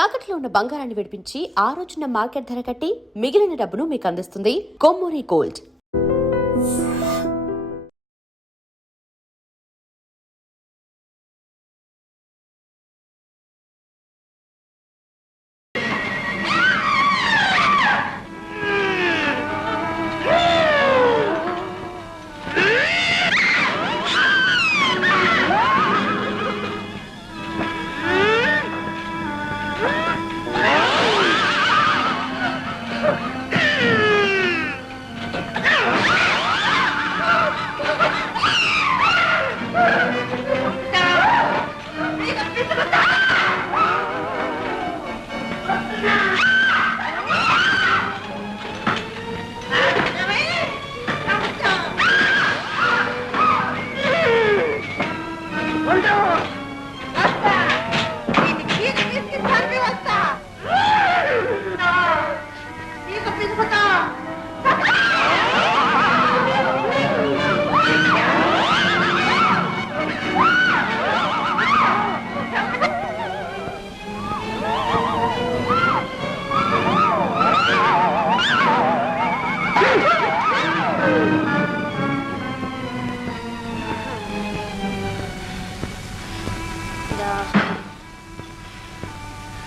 తాకట్లో ఉన్న బంగారాన్ని విడిపించి ఆ రోజున మార్కెట్ ధర కట్టి మిగిలిన డబ్బును మీకు అందిస్తుంది కొమ్మూరి గోల్డ్.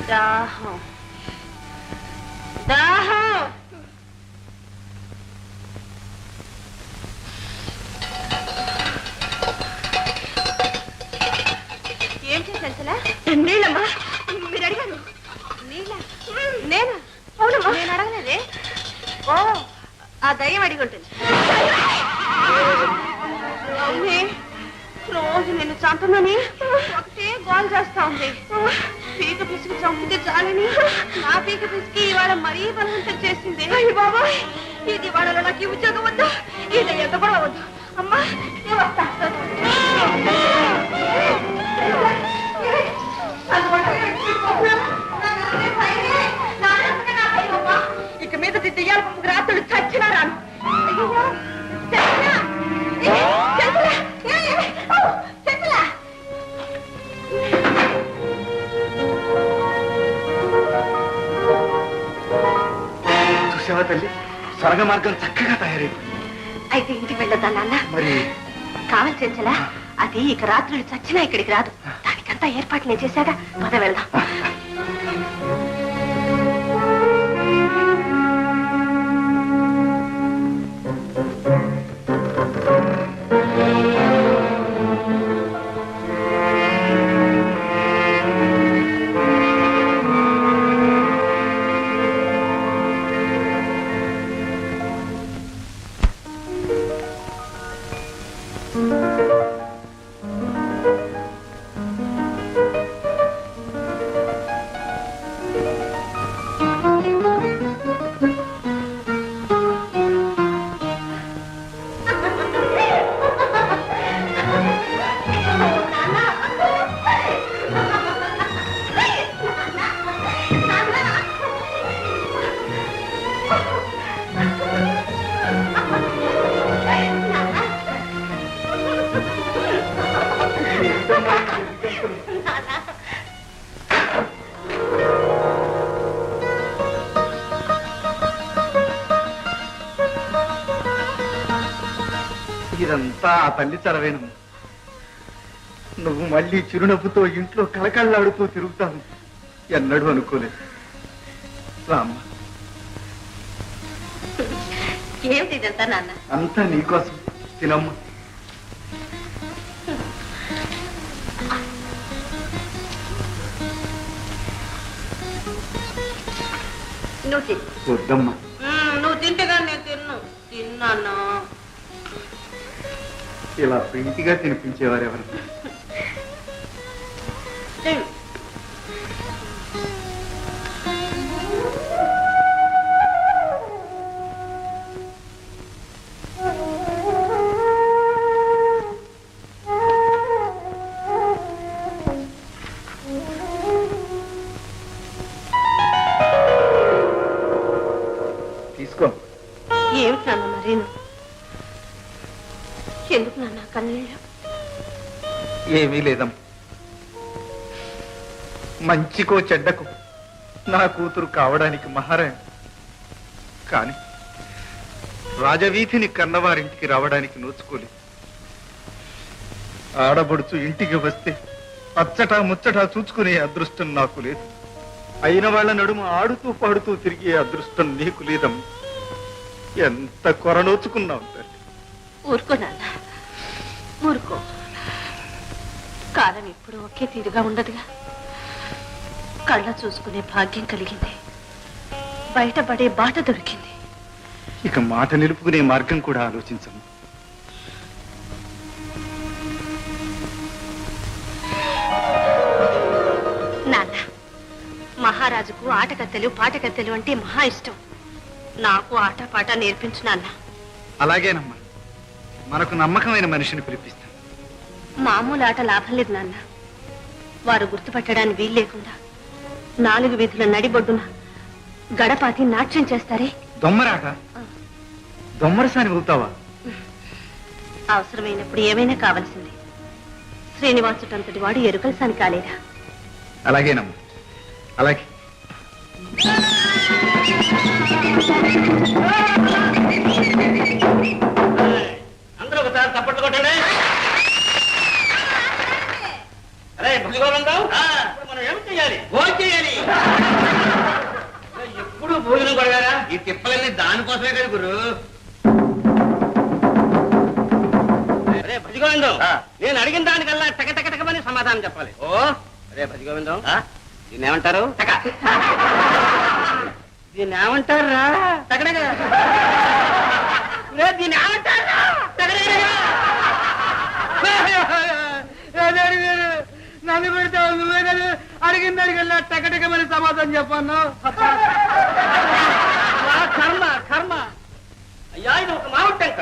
దాహం దాహం ఏంటి తెలుసలా? నీళ్ళమ్మా, మీరు అడిగారు. నీళ్ళ? నేనా? అవునమ్మా, నేను అడగలేదే. ఓ, ఆ దయ్యం అడిగి ఉంటుంది. రోజు నేను చంపమని ఒకటే గోల్ చేస్తా ఉంది. పీక పిసికి చంపితే చాలని నా పీక పిసికి ఇవాళ మరీ బలవంతం చేసింది. బాబాయ్, ఇది వాళ్ళలో నాకు ఉద్యోగం వద్దు, ఇది ఎంత కూడా వద్దు. అమ్మా, నేను వస్తా. ఇక మీద దెయ్యాల పంపుకు రాత్రులు చచ్చినా రాను. చూసావా తల్లి, స్వర్గ మార్గం చక్కగా తయారైంది. అయితే ఇంటికి వెళ్ళొద్దా నాన్న? మరి కావాలి చెంచలా, అది ఇక రాత్రులు చచ్చినా ఇక్కడికి రాదు. దానికంతా ఏర్పాటు నేను చేశాగా, పద వెళ్దాం. ఇదంతా ఆ తల్లి చరవేను. నువ్వు మళ్ళీ చిరునవ్వుతో ఇంట్లో కళకళలాడుతూ తిరుగుతాను ఎన్నడూ అనుకోలేదు. రామ్మ, ఏమిటి ఇదంతా నాన్న? అంతా నీకోసం. తినమ్మ. నువ్వు తిను. వద్దమ్మా. నువ్వు తింటేగా నేను తిన్నాను. ఇలా ప్రీతిగా తినిపించేవారు ఎవరు? తీసుకో. ఏమిటి నాన్న మరీను? ఎందుకు నాన్న కన్నీళ్ళు? ఏమీ లేదమ్మా. మంచికో చెడ్డకు నా కూతురు కావడానికి మహారాణి. కానీ రాజవీధిని కన్నవారింటికి రావడానికి నోచుకోలేదు. ఆడబడుచు ఇంటికి వస్తే అచ్చటా ముచ్చటా చూచుకునే అదృష్టం నాకు లేదు. అయిన వాళ్ళ నడుమ ఆడుతూ పాడుతూ తిరిగే అదృష్టం నీకు లేదమ్మా. ఎంత కొరనోచుకున్నావు తల్లి. ఊరుకో నాన్న, ఊరుకో. కాలం ఎప్పుడు ఒకే తీరుగా ఉండదుగా. కళ్ళ చూసుకునే భాగ్యం కలిగింది, బయటపడే బాట దొరికింది. ఇక మాట నిలుపుకునే మార్గం కూడా ఆలోచించము. నాన్న, మహారాజుకు ఆటకత్తెలు పాటకత్తెలు అంటే మహా ఇష్టం. నాకు ఆట పాట నేర్పించు నాన్న. అలాగేనమ్మా, మనకు నమ్మకమైన మనిషిని పిలిపిస్తాను. మామూలు ఆట లాభం లేదు నాన్న. వారు గుర్తుపట్టడానికి వీలు లేకుండా 4 వీధుల నడిబొడ్డున గడపాతి నాట్యం చేస్తారే. దొమ్మరాట? దొమ్మరసాని అవుతావా? అవసరమైనప్పుడు ఏమైనా కావలసింది. శ్రీనివాసుటంతటి వాడు ఎరుకలసాని కాలేదా? అలాగేనమ్మా, అలాగే. అందరూ ఒకసారి తప్పట్లు కొట్టండి. అరే భుజగోవిందం, ఇప్పుడు మనం ఏం చేయాలి? భోజనం చేయాలి. ఎప్పుడు భోజనం కొడగారా? ఈ తిప్పలన్నీ దానికోసమే కదా గురు. అరే భుజగోవిందం, నేను అడిగిన దానికల్లా టకటకటకమని సమాధానం చెప్పాలి. ఓ అరే భుజగోవిందం, దీన్ని ఏమంటారు? టక. దీన్ని ఏమంటారా? టకటక. దీన్ని ఏమంటారా? నన్ను పెడతావు నువ్వే కదా అడిగిన దానికల్లా టకటకమని సమాధానం చెప్పాను. కర్మ కర్మ. అయ్యా ఇది ఒక మామిడి టెంక.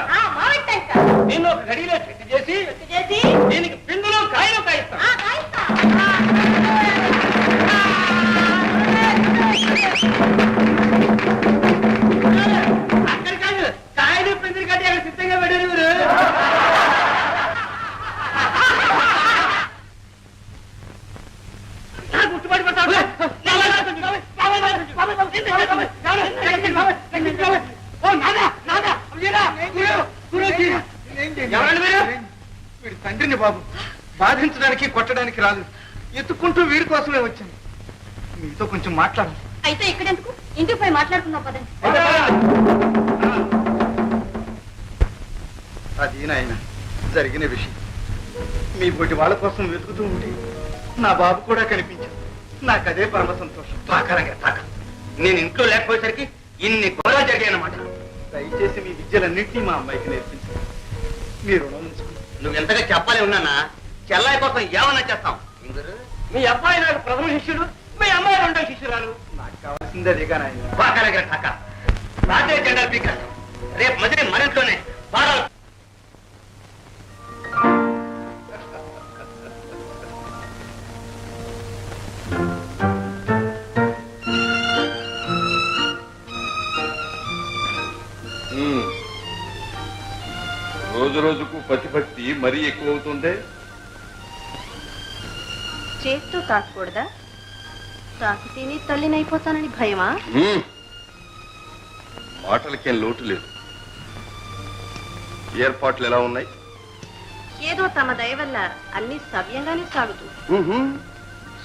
నేను ఒక గడిలో చెట్టు చేసి దీనికి పిందులో కాయలు కాయిస్తాను. అక్కడ కాదు, కాయలు పిందులు కట్టి అక్కడ సిద్ధంగా పెట్టారు మీరు. గుర్తుపడిపోతాడు. వీడి తండ్రిని బాబు బాధించడానికి కొట్టడానికి రాదు, ఎత్తుకుంటూ వీడి కోసమే వచ్చాను. మీతో కొంచెం మాట్లాడాలి. అయితే ఇక్కడెందుకు? ఇంటికి పోయి మాట్లాడుకుందాం పదండి. అది నాయన జరిగిన విషయం. మీ బొటి వాళ్ళ కోసం వెతుకుతూ ఉంటే నా బాబు కూడా కనిపించాడు. నాకు అదే పరమ సంతోషం. నేను ఇంట్లో లేకపోయేసరికి ఇన్ని గొడవలు జరిగాయి అన్నమాట. దయచేసి మీ విద్యలన్నింటినీ మా అమ్మాయికి నేర్పించారు. మీ రుణం ఉంచుకుని. నువ్వు ఎంతగా చెప్పాలి ఉన్నానా? చెల్లాయి కోసం ఏమన్నా చేస్తాం. మీ అబ్బాయి నాకు ప్రథమ శిష్యుడు, మీ అమ్మాయి 2వ శిష్యురాలు. నాకు కావాల్సింది అదేగా నాయన. బాగా కాక రాత్రి జెండా పీకారు. రేపు మధ్య మరింట్లోనే బాగా. రోజు రోజుకు పతిభక్తి మరీ ఎక్కువ అవుతుందే. చేత్తో తాకూడదా? తాకితేనే తల్లినైపోతానని భయమా? మాటలకేం లోటు లేదు. ఏర్పాట్లు ఎలా ఉన్నాయి? ఏదో తమ దయ వల్ల అన్ని సవ్యంగానే సాగుతుంది.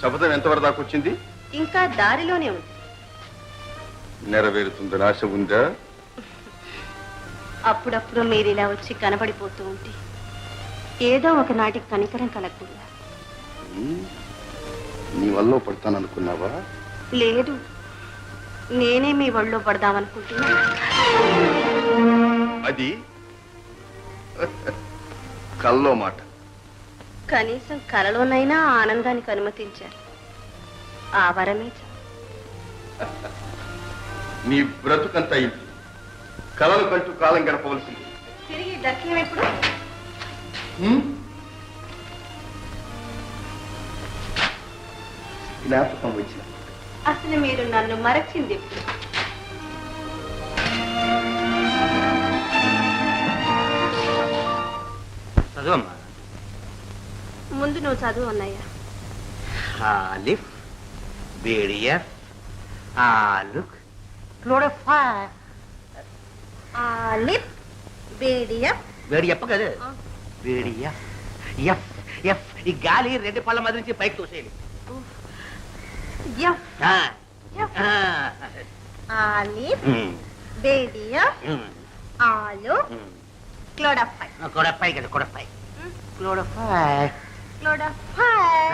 శపథం ఎంతవరకు దాకా వచ్చింది? ఇంకా దారిలోనే ఉంది. నెరవేరుతుందని ఆశ ఉందా? అప్పుడప్పుడు మీరు ఇలా వచ్చి కనబడిపోతూ ఉంటే ఏదో ఒకనాటికి కనికరం కలగకుండా. నీ వల్ల పడతాననుకున్నావా? లేదు, నేనే మీ ఒళ్ళో పడదామనుకుంటున్నా. అది కల్లో మాట. కనీసం కలలోనైనా ఆనందానికి అనుమతించారు. ఆ వరమే చాలు. నీ బ్రతుకంతా ఇది కలలు కంటూ కాలం గడపవలసింది. తిరిగి దర్శనం ఎప్పుడు? జ్ఞాపకం వచ్చిన అసలు మీరు నన్ను మరచింది ఎప్పుడు? చదువమ్మా. ముందు నువ్వు చదువు అన్నయ్య. అలిఫ్, బేడియఫ్, లుక్ క్లోరోఫైల్. లిప్ బేడియం వేడి ఎప్ప కదా వేడి ఎఫ్ ఎఫ్ ఈ గాలి రెండు పళ్ళ మధ్య నుంచి పైకి తోసేయాలి. ఎఫ్ లిప్ బేడియం ఆలు క్లోరోఫైల్ కొడపై కదా కొడపై క్లోరోఫైల్. క్లోరోఫైల్.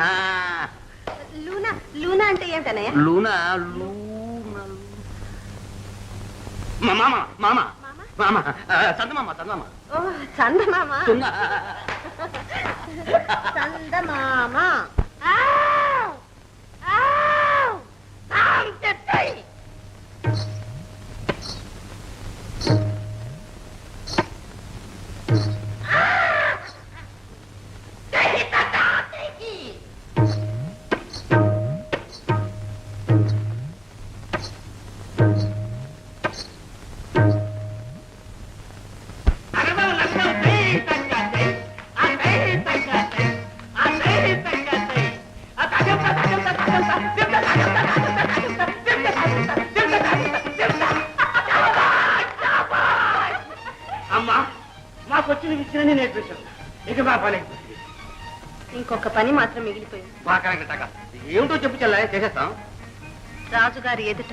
లూనా లూనా అంటే ఏంటనే? లూనా లూనా మామ మామ మామ చందమామ చందమామ ఓ చందమామ. సున్నా చందమామ. అమ్మా మాకు వచ్చిన విషయాన్ని నేర్పించాను. ఇక మా పని ఇంకొక పని మాత్రం మిగిలిపోయింది. బాగా ఏమిటో చెప్పు చెల్లా చేసేస్తాం. రాజుగారి ఎదుట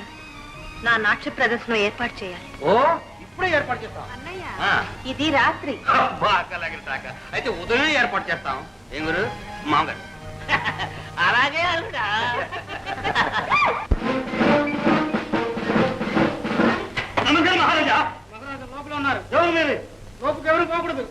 నా నాట్య ప్రదర్శన ఏర్పాటు చేయాలి. ఓ ఇప్పుడే ఏర్పాటు చేస్తాం. అన్నయ్య ఆ. ఇది రాత్రి. బాగా అయితే ఉదయం ఏర్పాటు చేస్తాం. ఏం గురు మామగారు అలాగే అల్లుడా. నమస్కారం మహారాజా. మహారాజా లోపల ఉన్నారు. ఎవరు మీరు? లోపుకి ఎవరు పోకూడదు.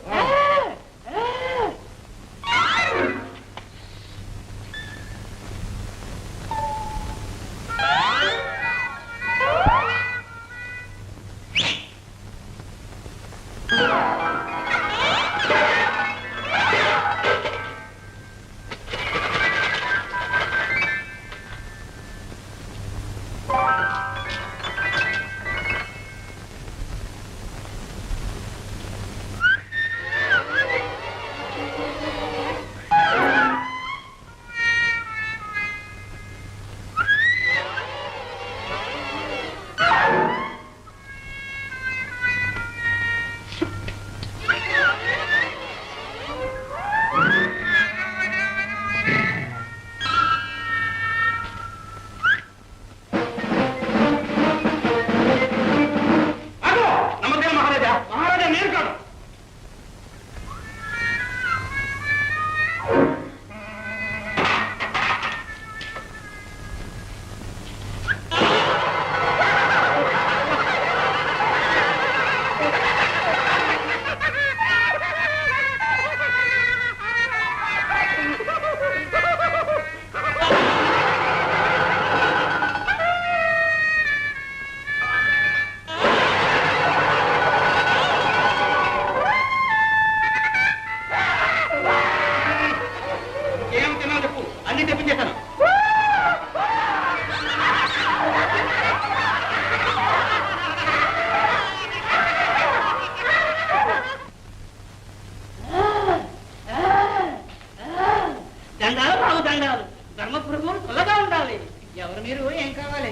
ధర్మప్రభువులు చల్లగా ఉండాలి. ఎవరు మీరు? ఏం కావాలి?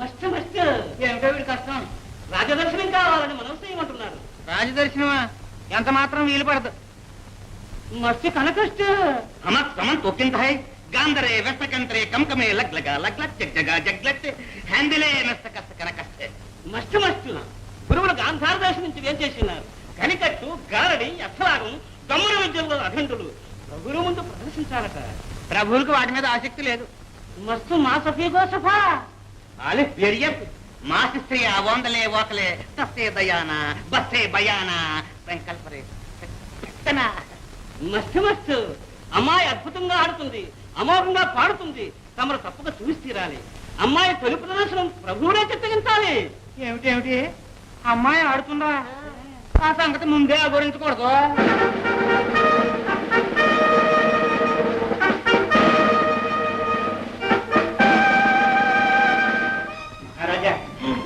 మస్తు మస్తు ఏమిటో వీడి కష్టం. రాజదర్శనం కావాలని మనసు చేయమంటున్నారు. రాజదర్శనమా? ఎంత మాత్రం వీలు పడదు. మస్తు కనకష్ట గాంధరే వెస్తకంత్రే కంకమే లగ్లగా లగ్లక్ జగ్జగా జగ్లట్ హ్యాండిలే మెస్త కష్ట కనకష్టే. మస్తు మస్తు గురువులు గాంధార దేశం నుంచి ఏం చేసినారు? కనికట్టు గారడి అక్షరాగం తమ్ముడు విద్యలో అఖండులు ప్రభువుల ముందు ప్రదర్శించాలట. ప్రభువులకు వాటి మీద ఆసక్తి లేదు. మస్తు మా సఫీగో సఫా ఆలి పెరియప్ మాసిస్త్రియ వందలే ఓకలే తస్సే దయానా బస్సే బయానా సంకల్పరే మస్తు మస్తు. అమ్మాయి అద్భుతంగా ఆడుతుంది, అమోఘంగా పాడుతుంది. తమరు తప్పక చూసి తీరాలి. అమ్మాయి తొలి ప్రదర్శనం ప్రభువునే చిత్తగించాలి. ఏమిటేమిటి? అమ్మాయి ఆడుతుందా? ఆ సంగతి ముందే అగౌరించకూడదు. మహారాజా,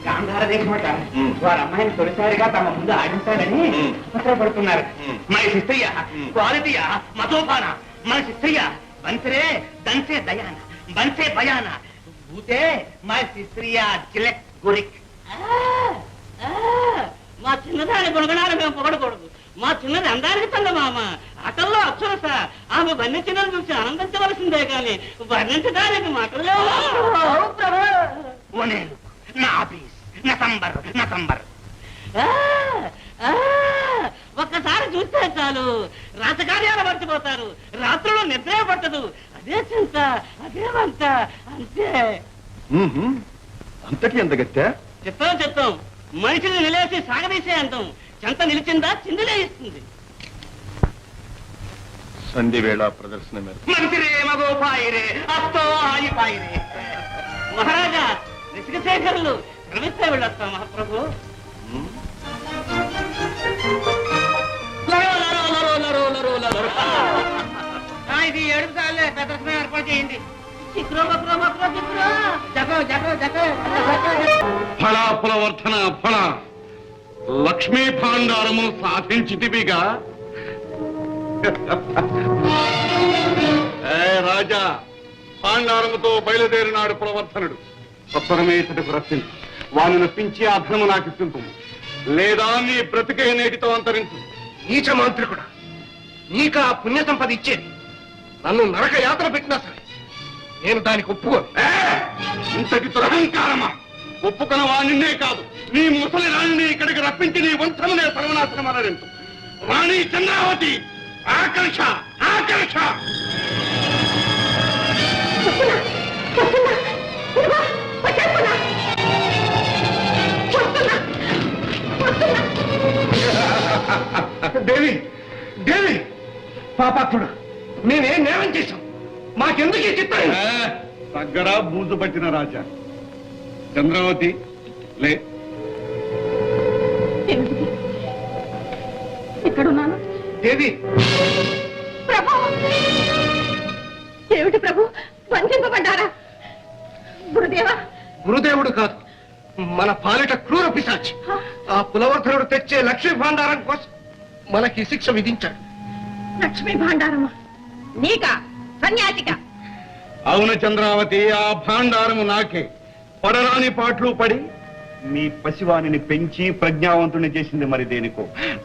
గాంధార దేశమట వారి అమ్మాయిని తొలిసారిగా తమ ముందు ఆడించాలని పడుతున్నారు. మన శిస్త్రియ క్వాలిటీయా మతోపాన మన శిస్త్రియ బంసరే దంసే దయాన బయానా భూతే మా శిస్త్రియా చిలక్ గురిక్ మా చిన్నదాని గుణగణాలు మేము పొగడకూడదు. మా చిన్నది అందానికి చందమామ, అటల్లో అప్సరస. ఆమె వర్ణించడం చూసి ఆనందించవలసిందే కానీ వర్ణించడానికి మాటల్లో నా ఆఫీస్ నవంబర్. ఒక్కసారి చూస్తే చాలు రాజకార్యాలు మర్చిపోతారు. రాత్రులు నిద్రే పట్టదు. అదే చింత, అదే వంత, అంతే. అంతటి ఎంతగత్తా? చిత్తం మనిషిని నిలేసి సాగదీసే అంతం. చెంత నిలిచిందా చిందులే ఇస్తుంది. సంధి వేళ ప్రదర్శన మేర మంచిరే మగోపాయిరే అస్తో ఆగిపాయిరే. మహారాజా ఋషికశేఖరులు శ్రమిస్తే వెళ్ళొస్తా మహాప్రభు. ఇది 7 సార్లే ప్రదర్శన ఏర్పాటు చేయండి. ఫళాఫలవర్ధన ఫల లక్ష్మీ భాండారమును సాధించితివిగా. రాజా, భాండారముతో బయలుదేరినాడు ప్రవర్ధనుడు. పరమేశ్వరుడికి రప్పించు, వాని నప్పించి ఆ ధనము నాకు ఇప్పింపు, లేదా నీ బ్రతికే నేటితో అంతరించు. నీచ మాంత్రికుడా, నీకు ఆ పుణ్య సంపద ఇచ్చేది నన్ను నరక యాత్ర పెట్టినా సరే నేను దానికి ఒప్పుకోను. ఇంతటి దురహంకారమా? ఒప్పుకున్న వాణ్ణే కాదు, నీ ముసలి రాణిని ఇక్కడికి రప్పించి నీ వంశమునే సర్వనాశనం అనరించు. రాణి చంద్రావతి, ఆకర్ష ఆకర్ష. దేవి దేవి పాపాత్ముడు, మేమేం నేరం చేశాం? మాకెందుకు ఈ చిత్రం? దగ్గర బూజు పట్టిన రాజా. చంద్రావతి లే. ఇక్కడున్నాను. దేవి, ప్రభు, ఏమిటి ప్రభు వంచింపబడ్డారా? గురుదేవా, గురుదేవుడు కాదు, మన పాలిట క్రూర పిశాచి. ఆ పులవర్ధనుడు తెచ్చే లక్ష్మీ భాండారం కోసం మనకి శిక్ష విధించాడు. లక్ష్మీ భాండారమా? నీకా సన్యాసిక? అవును చంద్రావతి, ఆ భాండారము నాకే. పడరాని పాటలు పడి మీ పసివాణిని పెంచి ప్రజ్ఞావంతుని చేసింది మరి దేనికో.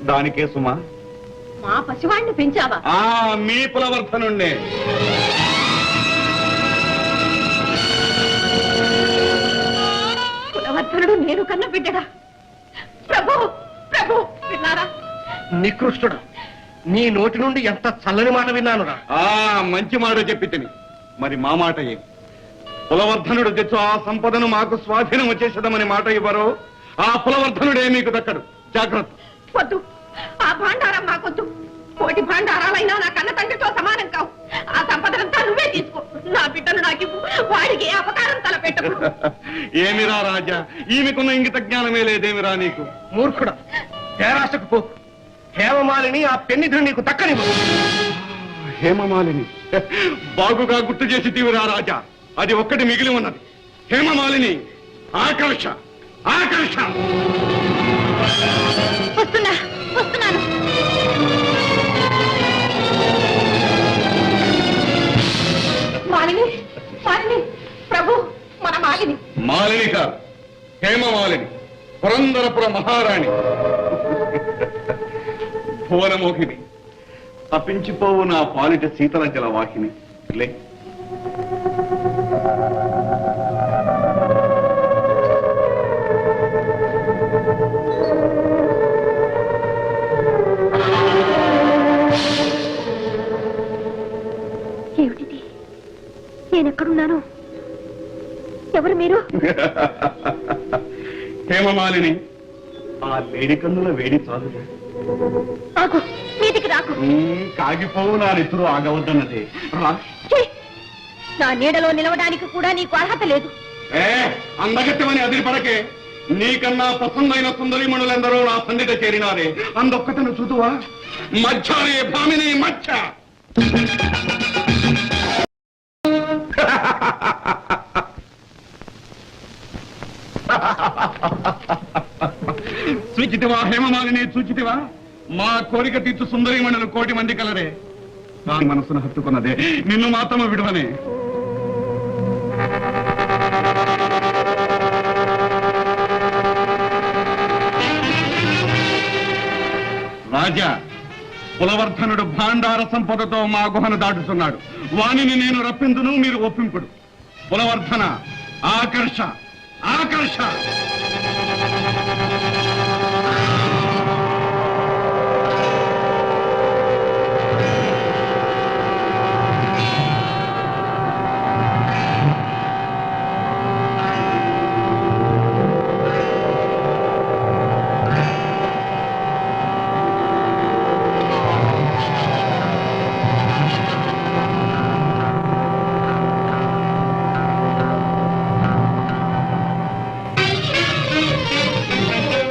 దానికే సుమా. మా పసివాణ్ణి పెంచావా? మీ పులవర్ధనుండే. కులవర్ధనుడు నేను కన్న బిడ్డడా? ప్రభు ప్రభు విన్నారా? నికృష్టుడు, నీ నోటి నుండి ఎంత చల్లని మాట విన్నానురా. మంచి మాట చెప్పి తిని మరి మా మాట ఏం? పులవర్ధనుడు తెచ్చు ఆ సంపదను మాకు స్వాధీనం వచ్చేసేదమని మాట ఇవ్వరు. ఆ పులవర్ధనుడే మీకు దక్కడు. జాగ్రత్త. వద్దు, ఆ భాండారం మాకొద్దు. కోటి భాండారాలైనా నా కన్న తండ్రితో సమానం కావు. ఆ సంపదనంతా నువ్వే తీసుకో. నా బిడ్డను నాకు వాడికి ఏ అపకారం తలపెట్టకు. ఏమిరా రాజా, ఈమెకున్న ఇంగిత జ్ఞానమే లేదేమిరా నీకు? మూర్ఖుడా, పేరాశకు పో. హేమమాలిని ఆ పెన్నిధుడు నీకు దక్కని. హేమమాలిని బాగుగా గుర్తు చేసి తీవిరా రాజా. అది ఒక్కటి మిగిలి ఉన్నది. హేమమాలిని, ఆకర్ష ఆకర్ష. వస్తున్నాను. మాలిని, మాలిని, ప్రభు, మన మాలిని. మాలిని కాదు, హేమమాలిని, పురందరపుర మహారాణి, భువనమోహిని, తప్పించిపోవు నా పాలిట శీతల జలవాహిని. లే. ఏమిటిది? నేనెక్కడున్నాను? ఎవరు మీరు? హేమమాలిని, ఆ లేడి కన్నుల వేడి చాలు. ఆగు, మీదికి రాకు. కాగిపోవు నా నెత్తురు ఆగవద్దన్నదే. ఛీ! నా నీడలో నిలవడానికి కూడా నీకు అర్హత లేదు. అందగత్యమని అదిరిపడకే. నీకన్నా పసందైన సుందరిమణులెందరో నా సందిట చేరినారే. అందొక్కతను చూతువా? మధ్యానే భామిని మధ్య. చూచితివా హేమమాలిని, చూచితివా? మా కోరిక తీర్చు సుందరిమణులు 1,000,000 మంది కలరే. నా మనసును హత్తుకున్నదే, నిన్ను మాత్రము విడువనే. రాజా, కులవర్ధనుడు భాండార సంపదతో మా గుహను దాటుతున్నాడు. వానిని నేను రప్పిందును, మీరు ఒప్పింపుడు. కులవర్ధన, ఆకర్ష, ఆకర్ష.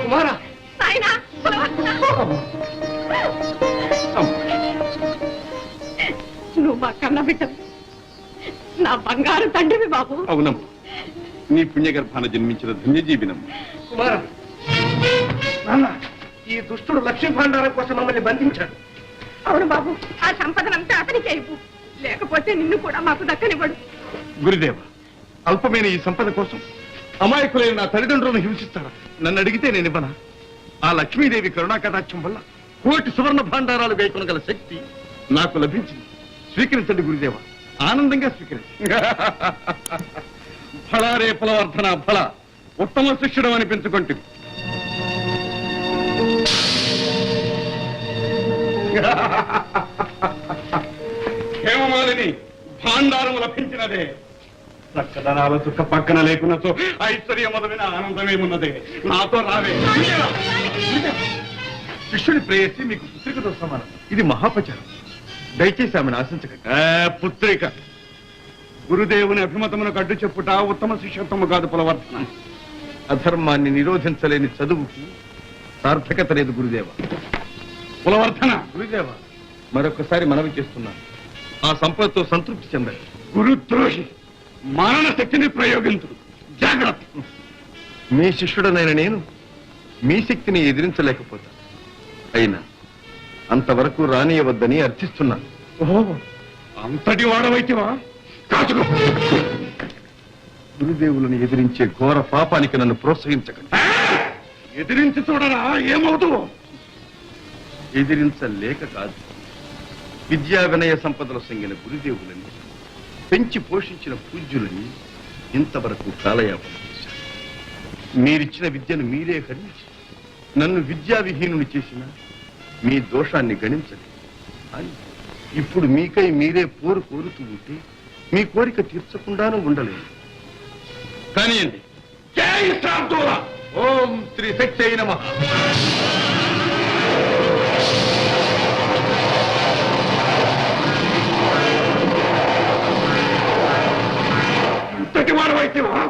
కుమారా, నాయనా, కులవర్ధన. నువ్వు మా కన్న బిడ్డవి, నా బంగారు తండ్రివి బాబు. అవునమ్మా, నీ పుణ్యగర్భాన జన్మించిన ధన్యజీవినమ్మా. కుమారా, నాన్న, ఈ దుష్టుడు లక్ష్మీ భాండారం కోసం మమ్మల్ని బంధించాడు. అవును బాబు, ఆ సంపదనంతా అతనికే ఇవ్వు, లేకపోతే నిన్ను కూడా మాకు దక్కనివ్వడు. గురుదేవ, అల్పమైన ఈ సంపద కోసం అమాయకులైన నా తల్లిదండ్రులను హింసిస్తారా? నన్ను అడిగితే నేను ఇవ్వనా? ఆ లక్ష్మీదేవి కరుణాకటాక్షం వల్ల కోటి సువర్ణ భాండారాలు గైకొనగల శక్తి నాకు లభించింది. స్వీకరించండి గురుదేవ, ఆనందంగా స్వీకరించండి. ఫలారే ఫలవర్ధన ఫల, ఉత్తమ శిష్యుడు అనిపించుకుంటుంది. హేమమాలిని, భాండారం లభించినదే. చక్కదనాల దుఃఖ పక్కన లేకున్నతో ఐశ్వర్య మొదలైన ఆనందమేమున్నదే. నాతో రావే. శిష్యుడి ప్రేయసి మీకు పుత్రికతో సమానం. ఇది మహాపచారం. దయచేసి ఆమెను ఆశించకండి. పుత్రిక గురుదేవుని అభిమతమునకు అడ్డు చెప్పుట ఉత్తమ శిష్యత్వము కాదు పులవర్ధన. అధర్మాన్ని నిరోధించలేని చదువుకు సార్థకత లేదు గురుదేవ. పులవర్ధన, గురుదేవ, మరొకసారి మనవి చేస్తున్నాను, ఆ సంపదతో సంతృప్తి చెందండి. గురుద్రోహి, మారణ శక్తిని ప్రయోగించు. జాగ్రత్త. మీ శిష్యుడనైన నేను మీ శక్తిని ఎదిరించలేకపోతాను. అయినా అంతవరకు రానియవద్దని అర్థిస్తున్నాను. ఓహో, అంతటి వాడవైతివా? కాచుకో. గురుదేవులను ఎదిరించే ఘోర పాపానికి నన్ను ప్రోత్సహించకండి. ఎదిరించి చూడరా, ఏమవుతావు? ఎదిరించలేక కాదు, విద్యా వినయ సంపదలు సంగిన గురుదేవులని, పెంచి పోషించిన పూజ్యులని ఇంతవరకు కాలయాపన చేశారు. మీరిచ్చిన విద్యను మీరే హరించి నన్ను విద్యా విహీనుని చేసిన మీ దోషాన్ని గణించలేదు. అని ఇప్పుడు మీకై మీరే పోరు కోరుతూ ఉంటే మీ కోరిక తీర్చకుండానూ ఉండలేదు. కానియండి. జై శాంతుల. ఓం శ్రీ శక్తి అయిన నమః. ఇంతటి వాడవైతేవా?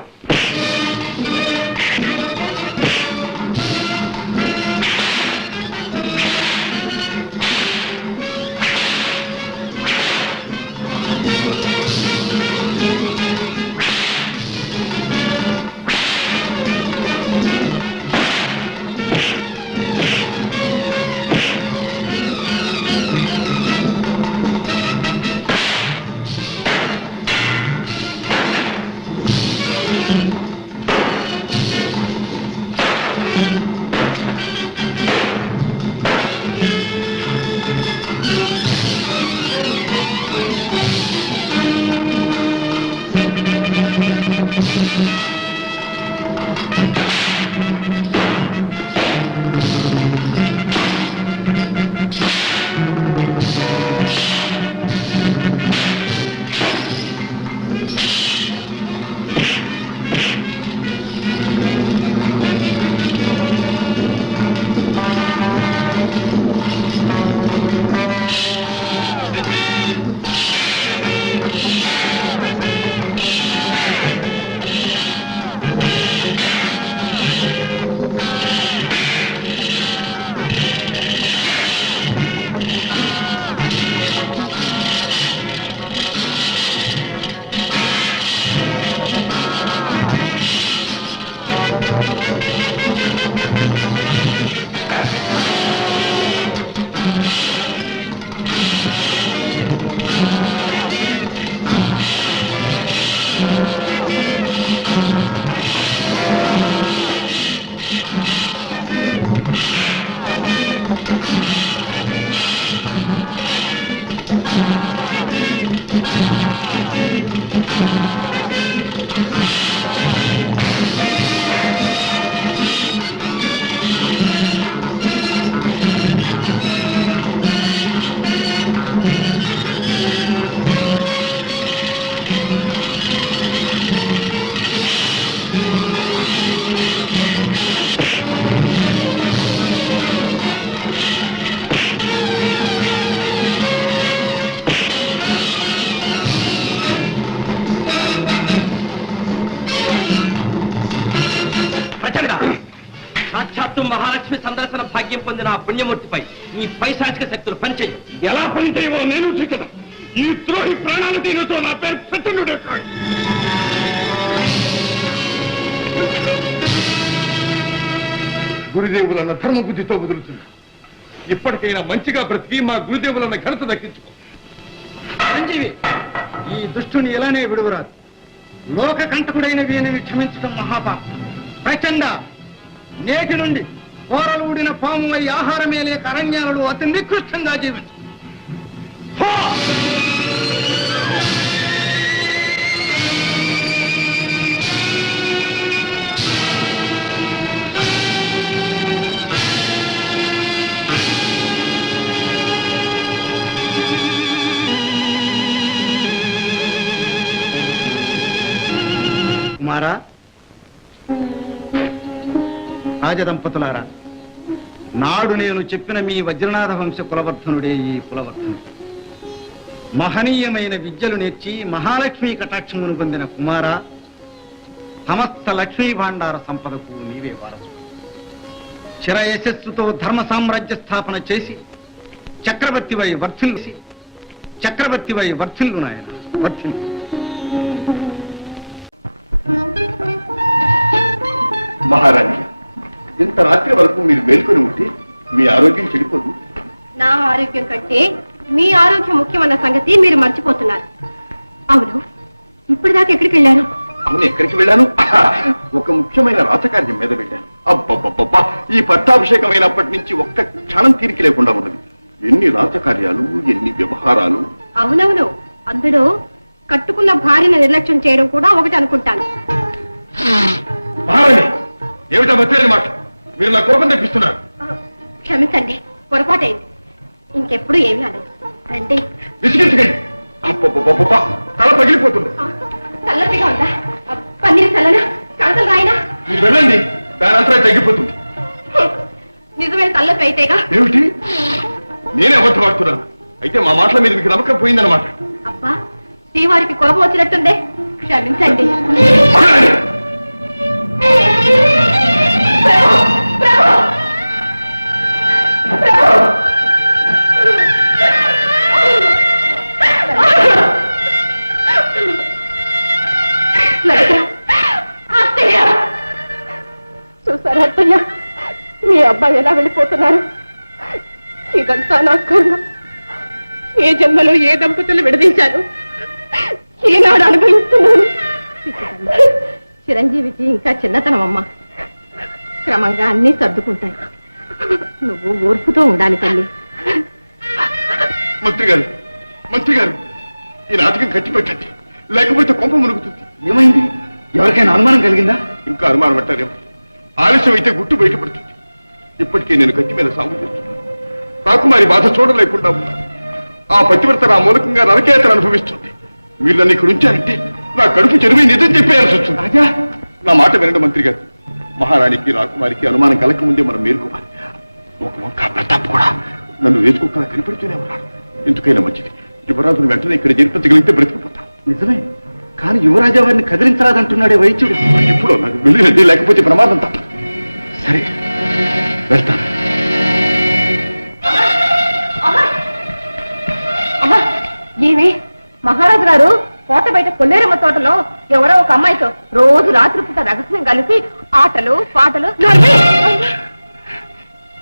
ప్రచండ సాక్షాత్తు మహాలక్ష్మి సందర్శన భాగ్యం పొందిన ఆ పుణ్యమూర్తిపై ఈ పైశాచిక శక్తులు పనిచేయు. ఎలా పని చేయవో నేను చూకదా. ఈ ద్రోహి ప్రాణాలు దీనితో నా పేరు ప్రచండుడే కాదు. గురుదేవులన్న ధర్మ బుద్ధితో వదులుతున్నా. ఇప్పటికైనా మంచిగా బ్రతికి మా గురుదేవులన్న ఘనత దక్కించుకో. సంజీవి, ఈ దుష్టుని ఇలానే విడువరాదు. లోక కంటకుడైన వీనిని క్షమించడం మహాపాపం. ప్రచండ, నేటి నుండి కూరలు ఊడిన పాము అయి ఆహారమే లేక అరణ్యాలలో అతి నికృష్టంగా జీవించు. కుమారా, రాజదంపతులారా, నాడు నేను చెప్పిన మీ వజ్రనాథ వంశ కులవర్ధనుడే ఈ కులవర్ధనుడు. మహనీయమైన విద్యలు నేర్చి మహాలక్ష్మి కటాక్షమును పొందిన కుమారా, సమస్త లక్ష్మీ భాండార సంపదకు నీవే వారసు. చిరయశస్సుతో ధర్మ సామ్రాజ్య స్థాపన చేసి చక్రవర్తివై వర్ధిల్లు నాయన, వర్ధిల్లు. మహారాణి, ఇంత రాత్రి వరకు మీరు మేల్కొని ఉంటే మీ ఆరోగ్యం చెడిపోదు. నా ఆరోగ్యం కంటే మీ ఆరోగ్యం ముఖ్యమన్న సంగతి మీరు మర్చిపోతున్నారు. అవును, ఇప్పటిదాకా ఎక్కడికి వెళ్ళారు? అవును, ఎక్కడికి వెళ్ళాను? ఒక ముఖ్యమైన రాజకార్యం మీద వెళ్ళాను. అబ్బబ్బబ్బబ్బా, ఈ పట్టాభిషేకమైనప్పటి నుంచి ఒక్క క్షణం తీరిక లేకుండా ఉన్నది. ఎన్ని రాజకార్యాలు, ఎన్ని వ్యవహారాలు. అవునవును, అందులో కట్టుకున్న భార్యను నిర్లక్ష్యం చేయడం కూడా ఒకటి అనుకుంటాను. మహారాణి, ఏమిటా వచ్చేది మాట? మీరు నా కోపం తెప్పిస్తున్నారు. క్షమించండి, పొరపాటైంది. ఇంకెప్పుడు ఏమీ అనదు. రండి. విసిగించకండి. అబ్బబ్బబ్బబ్బా, తల పగిలిపోతుంది. చల్లటిగా ఉందా? పన్నీరు చల్లనా? కడతలు రాయినా? మీరు వెళ్ళండి, దానంతా తగ్గిపోతుంది. నిజమైన తల్లపి అయితేగా. ఏమిటి? నేనే అబద్ధం ఆడుతున్నాను. అయితే మా మాటల మీద మీకు నమ్మకం పోయిందన్నమాట. అబ్బా, శ్రీవారికి కోపం వచ్చినట్టుందే. క్షమించండి. చూసారా అత్తయ్య, మీ అబ్బాయి ఎలా వెళ్ళిపోతున్నారు? ఇదంతా నా కర్మ. ఏ జన్మలో ఏ దంపతులు విడదీశాను, ఈనాడు అనుభవిస్తున్నాను. చిరంజీవికి ఇంకా చిన్నతనం అమ్మా. క్రమంగా అన్నీ సర్దుకుంటాయి. నువ్వు ఓర్పుతో ఉండాలి తల్లి. మంత్రి గారు, ఈ నాటకం కట్టి పెట్టండి, లేకపోతే కొంప మునుగుతుంది. ఏమైంది? ఎవరికైనా అనుమానం కలిగిందా? ఇంకా అనుమానం పట్టారేమో. ఆలస్యం అయితే గుట్టు బయటపడుతుంది. ఇప్పటికే నేను కత్తి మీద సాగు చేస్తున్నాను. రాకుమారి బాధ చూడలేకుండా ఉన్నా. ఆ పతివ్రత నా మూలకంగా నరకేతను అనుభవిస్తుంది. మీరు నన్ను ఇక్కడ ఉంచారంటే నా కడుపు చెరువు నిజం చెప్పేయాల్సి వస్తుంది. రాజా, నా మాట వినండి మంత్రి గారు. మహారాణికి రాకుమారికి అనుమానం కలక ముందే మనం మేలుకోవాలి. ఒక వంక ప్రతాప్ కూడా నన్ను వేసుకున్నా కనిపెడుతూనే ఉన్నాడు. ఎందుకైనా మంచిది, యువరాజును వెంటనే ఇక్కడ జరిపించగలిగితే బ్రతికిపోతాం. నిజమే, కానీ యువరాజా వారిని కదిలించరాదంటున్నాడే వైద్యుడు. ఇప్పుడు నాకు వెళ్ళినది, లేకపోతే ప్రమాదం తప్ప. సరే, వెళ్తాను. అమ్మా, ఏమి మహారాజు గారు కోట బయట కొల్లేరమ్మ తోటలో ఎవరో ఒక అమ్మాయితో రోజు రాత్రిపూట రహస్యం కలిసి ఆటలు పాటలు.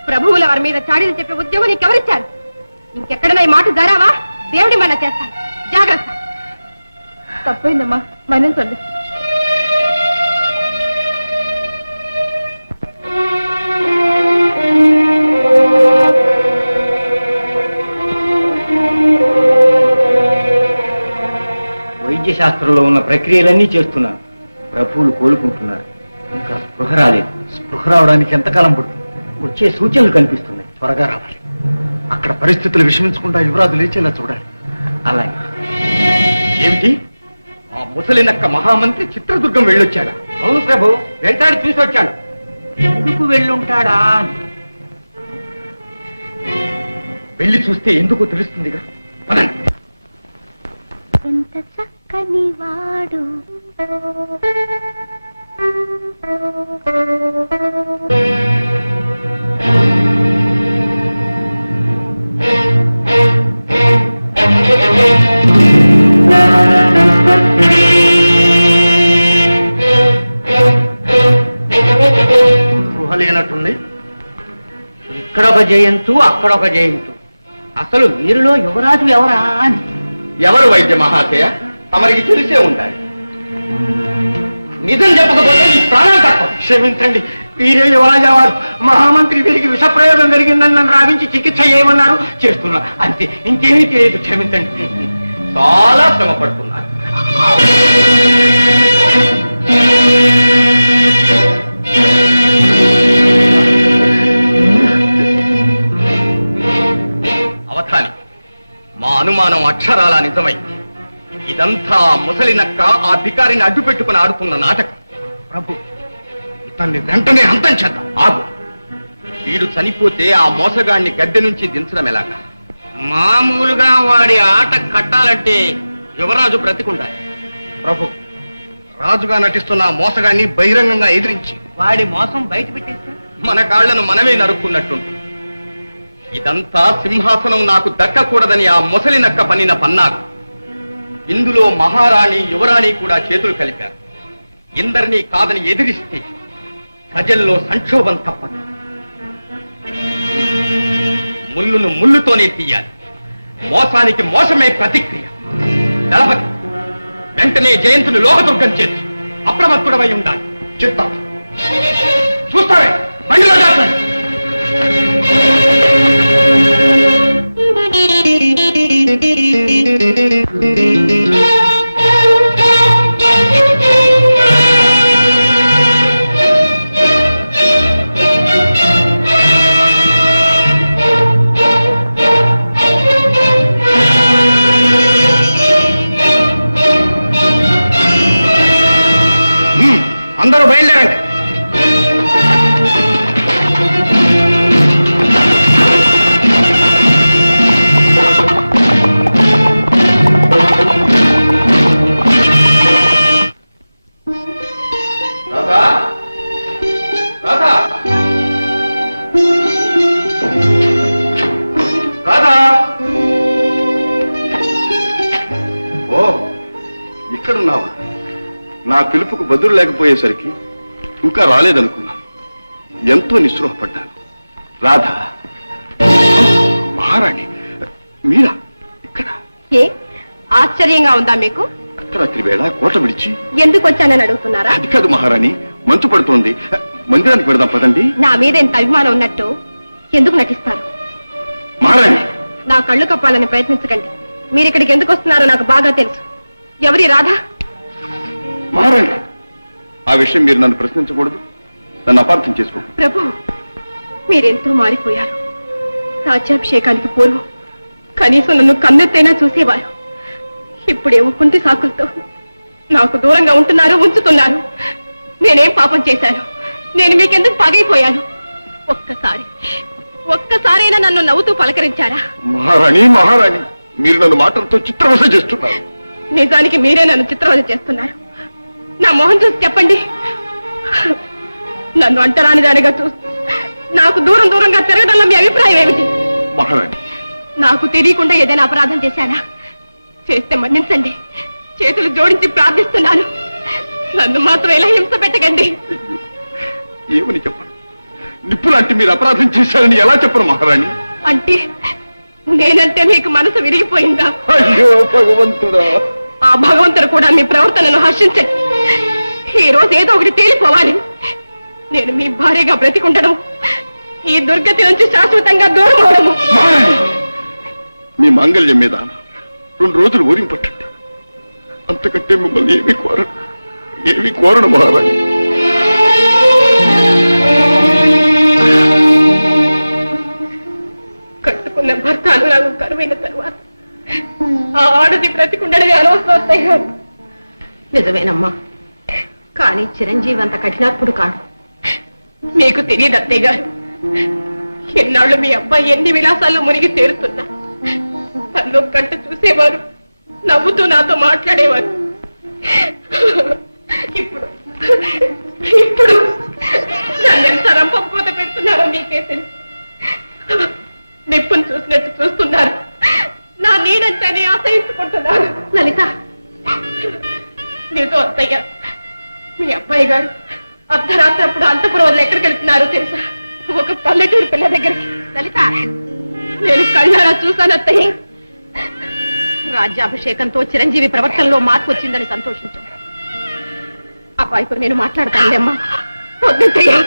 ప్రభువుల వారి మీద చాడీలు చెప్పే ఉద్యోగం నీకెవరిచ్చారు? ఇంకెక్కడన్నా ఈ మాట జారావా దేవుడి మన చేస్తాను. జాగ్రత్త. తప్పైందమ్మా, మన్నించండి. శాస్త్రంలో ఉన్న ప్రక్రియలన్నీ చేస్తున్నారు. ప్రభువులు కోలుకుంటున్నారు. ఇంకా స్పృహ రాలేదు. స్పృహ రావడానికి ఎంతకాలం పడుతుంది? వచ్చే సూచనలు కనిపిస్తున్నాయి. త్వరగా రావాలి. అక్కడ పరిస్థితులు విషమించకుండా యువరాజు లేచేలా చూడాలి. అలాగే. ఏమిటి? ఆ ముసలి నక్క మహామంత్రి చిత్రదుర్గం వెళ్ళొచ్చాడా? అవును ప్రభు, వెంటాడి చూసి వచ్చాడు. ఎందుకు వెళ్ళుంటాడా? వెళ్ళి చూస్తే ఎందుకు తెలుస్తుందిగా. పదండి. ఎంత చక్కని వాడు, స్పృహ లేనట్టుంది. ఇక్కడొక జయంతు, అక్కడొక జయంతు. అసలు వీరిలో యువరాజు ఎవరా అని. ఎవరు వైద్య మహాశయ? తమరికి తెలిసే ఉండాలి. నిజం చెప్పకపోతే ఈ ప్రాణం తక్కువ. క్షమించండి, వీరే యువరాజా వారు. మహామంత్రి వీరికి విషప్రయోగం జరిగిందని నన్ను రావించి చికిత్స చేయమన్నారు. చేస్తున్నా అంతే, ఇంకేమీ తెలియదు. క్షమించండి. చాలా శ్రమ పడుతున్నారు. అవధాని, మా అనుమానం అక్షరాలా నిజమై ఇదంతా ముసలి నక్క ఆ బికారిని అడ్డు పెట్టుకుని ఆడుతున్న నాటకం. ప్రభు, ఇతన్ని వెంటనే అంతం చేద్దాం. ఆగు. వీడు చనిపోతే ఆ మోసగాడిని గద్దె నుంచి దించడం ఎలాగా? మామూలుగా వాడి ఆట కట్టాలంటే యువరాజు బ్రతికుండాలి. ప్రభు, రాజుగా నటిస్తున్న ఆ మోసగాన్ని బహిరంగంగా ఎదిరించి వాడి మోసం బయట పెట్టేస్తే మన కాళ్లను మనమే నరుక్కున్నట్టుంది. ఇదంతా సింహాసనం నాకు దక్కకూడదని ఆ ముసలి నక్క పన్నిన పన్నాకు. ఇందులో మహారాణి యువరాణి కూడా చేతులు కలిపారు. ఇందరినీ కాదని ఎదిరిస్తే ప్రజల్లో సంక్షోభం తప్పదు. ముళ్ళును ముళ్ళుతోనే తీయాలి. మోసానికి మోసమే ప్రతిక్రియ. దళపతి, వెంటనే జయంతుని లోహదుర్గం చేసి అప్రమత్తుడమై ఉండాలి. చిత్తం. చూస్తావే, బండిలో చేస్తాను. అందరూ బయలుదేరండి. రాధా, రాధా, రాధా. ఓ, ఇక్కడున్నావా? నా పిలుపుకు బదులు లేకపోయేసరికి ఇంకా రాలేదనుకున్నాను. ఎంతో నిస్పృహపడ్డాను. రాధా, మహారాణి, మీరా ఇక్కడ? ఏ ఆశ్చర్యంగా ఉందా మీకు? అర్ధరాత్రి వేళ కోట విడిచి ఎందుకు వచ్చానని అడుగుతున్నారా? అది కాదు మహారాణి, మంచు పడుతోంది. మందిరానికి వెళదాం పదండి. నా మీద ఎంత అభిమానం ఉన్నట్టు ఎందుకు నటిస్తారు? మహారాణి, నా కళ్ళు కప్పాలని ప్రయత్నించకండి. మీరు ఇక్కడికి ఎందుకు వస్తున్నారో నాకు బాగా తెలుసు. ఎవరి రాధా? మహారాణి, ఆ విషయం మీరు నన్ను ప్రశ్నించకూడదు. నన్ను అపార్థం చేసుకో. ప్రభు, మీరెంతో మారిపోయారు. రాజ్యాభిషేకానికి పూర్వం కనీసం నన్ను కన్నెత్తైనా చూసేవారు. ఇప్పుడేమో కుంటి సాకులతో నాకు దూరంగా ఉంటున్నారు, ఉంచుతున్నారు. నేనేం పాపం చేశాను? నేను మీకెందుకు పగైపోయాను? ఒక్కసారైనా నన్ను నవ్వుతూ పలకరించారా? మహారాణి, మహారాణి, మీరు నన్ను మాటలతో చిత్రవశ చేస్తున్నారు. నిజానికి మీరే నన్ను చిత్రవద చేస్తున్నారు. నా మొహం చూసి చెప్పండి. నన్ను అంటరాని దానిగా చూసి నాకు దూరంగా తిరగడంలో మీ అభిప్రాయం ఏమిటి? మహారాణి, నాకు తెలియకుండా ఏదైనా అపరాధం చేశానా? చేస్తే మన్నించండి. చేతులు జోడించి ప్రార్థిస్తున్నాను. నన్ను మాత్రం ఎలా హింస పెట్టకండి. ఏమని చెప్పను? నిప్పులాంటి మీరు అపరాధం చేశారని ఎలా చెప్పను మహారాణి? అంటే నేనంటే మీకు మనసు విరిగిపోయిందా? అయ్యో భగవంతుడా! ఆ భగవంతుడు కూడా మీ ప్రవర్తనను హర్షించండి. ఈ రోజు ఏదో ఒకటి తేలిపోవాలి. నేను మీ భార్యగా బ్రతికుండడం, ఈ దుర్గతి నుంచి శాశ్వతంగా దూరం అవడము. మీ మాంగళ్యం మీద 2 రోజులు ఊరింపట్టండి. అంతకంటే మిమ్మల్ని ఏమి కోరను మహారాణి. కట్టుకున్న భర్త అనురాగం కరువైన తరువాత ఆ ఆడది బ్రతికుండడమే అనవసరం అత్తయ్య గారు. నిజమేనమ్మా, కానీ చిరంజీవి అంత కఠినాత్ముడు కాడు. మీకు తెలియదు అత్తయ్య గారు, ఎన్నాళ్ళు మీ అబ్బాయి ఎన్ని విలాసాల్లో మునిగి తేరుతున్నా తనలో కంట చూసేవారు, నవ్వుతూ నాతో మాట్లాడేవారు. ఇప్పుడు ఇప్పుడు నన్ను ఎంత రంపపోత పెడుతున్నారో మీకే తెలుసు. నిప్పును చూసినట్టు చూస్తున్నారు, నా నీడంటేనే ఆశయించుకుంటున్నారు. లలిత, నీతో అత్తయ్య, మీ అబ్బాయి గారు అర్ధరాత్రి అప్పుడు అంతపురం ఎక్కడికి వెళ్తున్నారో తెలుసా? ఒక పల్లెటూరు పిల్ల దగ్గరికి. లలిత, నేను కళ్ళారా చూశాను అత్తయ్య. రాజ్యాభిషేకంతో చిరంజీవి ప్రవర్తనలో మార్పు వచ్చిందని సంతోషించాను. అబ్బాయితో నేను మాట్లాడతాను అమ్మా. వద్దయ్యా,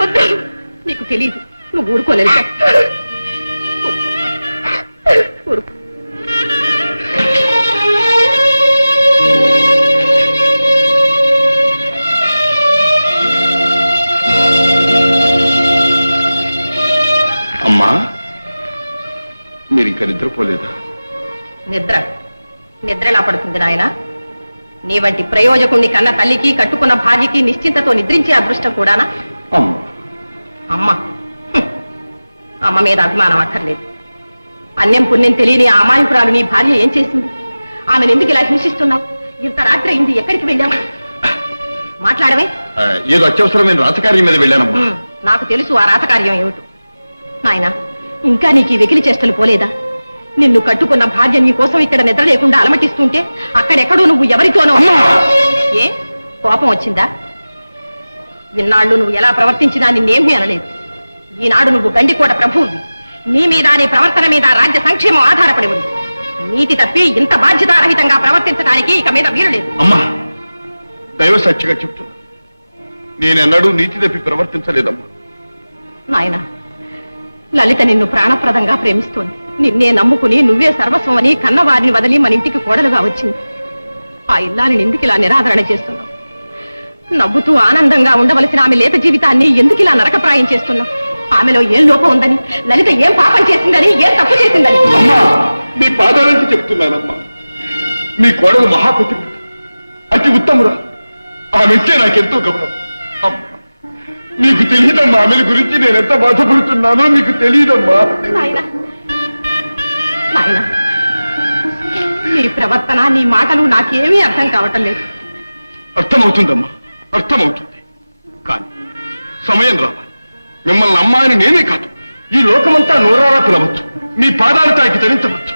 వద్దు. నీకు తెలియదు, నువ్వు ఊరుకోలేదు. ఊరుకో. అమ్మా, మీరు ఇంకా నిద్రపోలేదా? నిద్ర ఎలా పడుతుంది నాయన? నీ వంటి ప్రయోజకుణ్ణి కన్న తల్లికి, కట్టుకున్న భార్యకి నిశ్చింతతో నిద్రించే అదృష్టం కూడానా? అమ్మ అమ్మ మీద అభిమానం అక్కర్లేదు. అన్యం పుణ్యం తెలియని ఆ అమాయకురాలు నీ భార్య ఏం చేసింది? ఆమెను ఎందుకు ఇలా హింసిస్తున్నావు? ఇంత రాత్రి అయింది, ఎక్కడికి వెళ్ళావు? మాట్లాడవే. ఏదో అత్యవసరమైన రాజకార్యం మీద వెళ్ళానమ్మా. నాకు తెలుసు ఆ రాతకార్యం ఏమిటో. నాయన, ఇంకా నీకు ఈ వెకిలి చేష్టలు పోలేదా? నిన్ను కట్టుకున్న భార్య నీ కోసం ఇక్కడ నిద్ర లేకుండా అలమటిస్తుంటే అక్కడెక్కడో నువ్వు ఎవరితోనో. ఏ కోపం వచ్చిందా? ఇన్నాళ్ళు నువ్వు ఎలా ప్రవర్తించినా నిన్నేమీ అనలేదు. ఈనాడు నువ్వు గండికోట ప్రభువువి. నీ మీద, నీ ప్రవర్తన మీద రాజ్య సంక్షేమం ఆధారపడి ఉంది. నీతి తప్పి ఇంత బాధ్యతారహితంగా ప్రవర్తించడానికి ఇక మీద వీలు లేదు. అమ్మా, దైవ సాక్షిగా చెప్తున్నా, నేనెన్నడూ నీతి తప్పి ప్రవర్తించలేదమ్మా. నాయన, లలిత నిన్ను ప్రాణప్రదంగా ప్రేమిస్తోంది. నిన్నే నమ్ముకుని నువ్వే సర్వస్వమని కన్నవారిని వదిలి మన ఇంటికి కోడలుగా వచ్చింది. ఆ ఇల్లాన్ని ఎందుకు ఇలా నిరాదరణ చేస్తున్నావు? నవ్వుతూ ఆనందంగా ఉండవలసిన ఆమె లేత జీవితాన్ని ఎందుకు ఇలా నరకప్రాయం చేస్తున్నావు? ఆమెలో ఏం లోపం ఉందని, లలిత ఏం పాపం చేసిందని, ఏం తప్పు చేసిందని? అమ్మా, మీ పాదాలకి చెప్తున్నానమ్మా. మీ కోడలు మహాపతివ్రత, అతి ఉత్తమురా. ఆమెచ్చే నాకెంతో గౌరవం. అమ్మా, నీకు తెలియదమ్మా, ఆమె గురించి నేనెంత బాధపడుతున్నానో నీకు తెలియదమ్మా. నాయనా, నీ ప్రవర్తన, నీ మాటలు నాకేమీ అర్థం కావటం లేదు. అర్థమవుతుందమ్మా, అర్థమవుతుంది. కానీ సమయం రావాలి. మిమ్మల్ని అమ్మాయిని నేనే కాదు, ఈ లోకమంతా నోరారా పిలవచ్చు, మీ పాదాలు తాకి ధరించవచ్చు.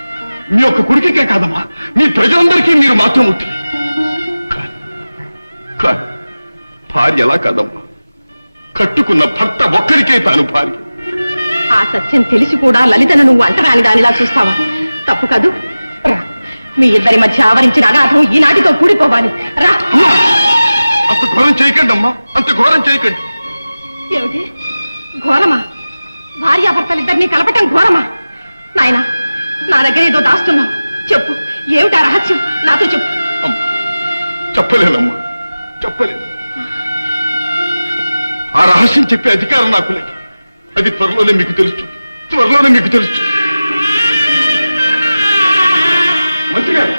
మీ ఒక్క కొడుకే కాదమ్మా, మీ ప్రజలందరికీ మీరు మాత్రం అవుతుంది. కానీ భార్య ఎలా కాదమ్మా, కట్టుకున్న భర్త ఒక్కరికే తాను భార్య. ఆ సత్యం తెలిసి కూడా లలితను నువ్వు అంటరాని దానిలా చూస్తావా? తప్పు కాదు. రా, మీ ఇద్దరి మధ్య ఆవరించిన అగాధం ఈనాటితో కూడిపోవాలి. రా. అంత ఘోరం చేయకండి అమ్మా, అంత ఘోరం చేయకండి. ఏమిటి ఘోరమా? భార్యాభర్తలిద్దరినీ కలపటం ఘోరమా? నాయనా, నా దగ్గర ఏదో దాస్తున్నావు. చెప్పు, ఏమిటా రహస్యం? నాతో చెప్పు. అమ్మా, చెప్పలేనమ్మా, చెప్పలేదు. ఆ రహస్యం చెప్పే అధికారం నాకు లేదు. అది త్వరలోనే మీకు తెలుస్తుంది, త్వరలోనే మీకు తెలుస్తుంది. మంత్రి గారు,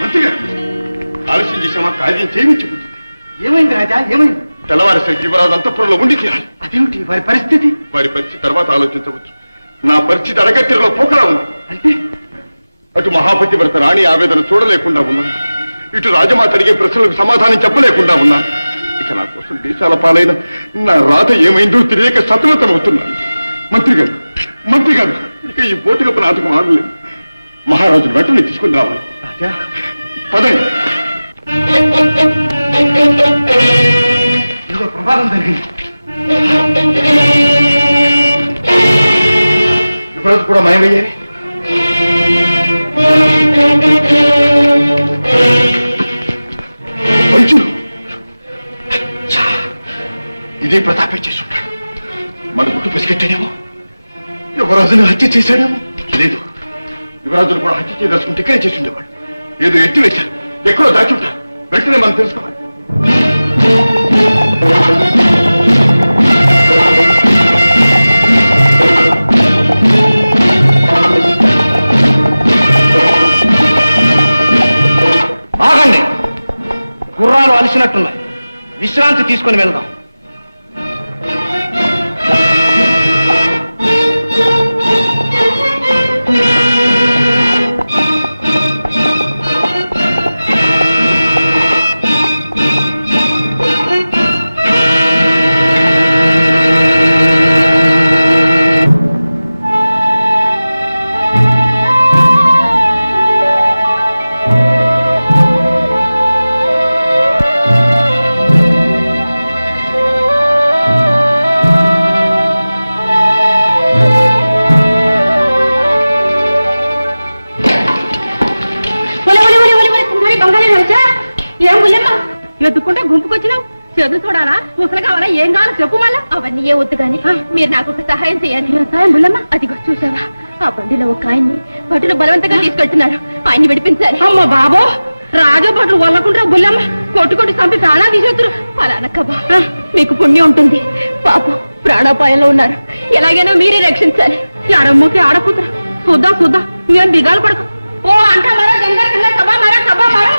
మంత్రి గారు, ఆలస్యం చేసామా? కార్యం చేయమించుకుంటుంది. ఏమైంది రాజా, ఏమైంది? తెల్లవారి యువరాజు అంతఃపురంలో ఉండి తీరాలి. అదేమిటి వారి పరిస్థితి? వారి పరిస్థితి తర్వాత ఆలోచించవచ్చు. నా పరిస్థితి అడగత్తిరలో పోకలా ఉంది. అంటే అటు మహాపతివ్రత రాణి ఆవేదన చూడలేకుండా ఉన్నాను, ఇటు రాజమాత అడిగే ప్రశ్నలకు సమాధానం చెప్పలేకుండా ఉన్నాను. ఇక నా కోసం దేశాల పాలైన నా రాత ఏమైందో తెలియక సతమతమవుతున్నాను. మంత్రి గారు, మంత్రి గారు, ఇక ఈ పోటుగప్ప నాటకం ఆడలేదు. మహారాజుని వెంటనే తీసుకుని రావాలి. రాజా, పదండి. ఏదో ప్రమాదం జరిగింది. యువరాజు కూడా మాయమయ్యారు. వైద్యులు ఇదే ప్రతాపే చేసి ఉంటాడు. మన గుట్టు పసిగట్టాడేమో, యువరాజుని హత్య చేశాడేమో. లేదు, యువరాజును కూడా హత్య చేయదలుచుకుంటే ఇక్కడే చేసి ఉండేవాడు. ఏదో ఎత్తి వేశారు. ఎక్కడో దాచి ఉంటారు. వెంటనే మనం తెలుసుకోవాలి. ఆగండి, గుర్రాలు అలిసినట్టున్నాయి. విశ్రాంతి తీసుకుని వెళ్దాం. ఏం బుల్లెమ్మ ఎత్తుకుంటే గుంపుకొచ్చినావు? చదువు చూడాలా, ముసలు కావాలా, ఏం కావాలా చెప్పు. మళ్ళా అవన్నీ ఏ వద్దు గాని మీరు నాకు ఒక సహాయం చేయాలి. సహాయం బుల్లమ్మ? అదిగో చూసావా, ఆ బండిలో ఒక ఆయన్ని భటులు బలవంతంగా తీసుకెళ్తున్నారు. ఆయన్ని విడిపించాలి. అమ్మ బాబో, రాజభటులు వల్లకుంటారా బుల్లమ్మ? కొట్టు చంపి ప్రాణాలు తీసేస్తురు. అలానక్కబ్బా, మీకు పుణ్యం ఉంటుంది. పాపం ప్రాణాపాయంలో ఉన్నారు. ఎలాగైనా మీరే రక్షించాలి. ఆడమ్మకి ఆడకూతురు. చూద్దాం నువ్వేం బిగాలు పడకు. ఓ అంటా మారా, జంగల్ కింద సభా మారా.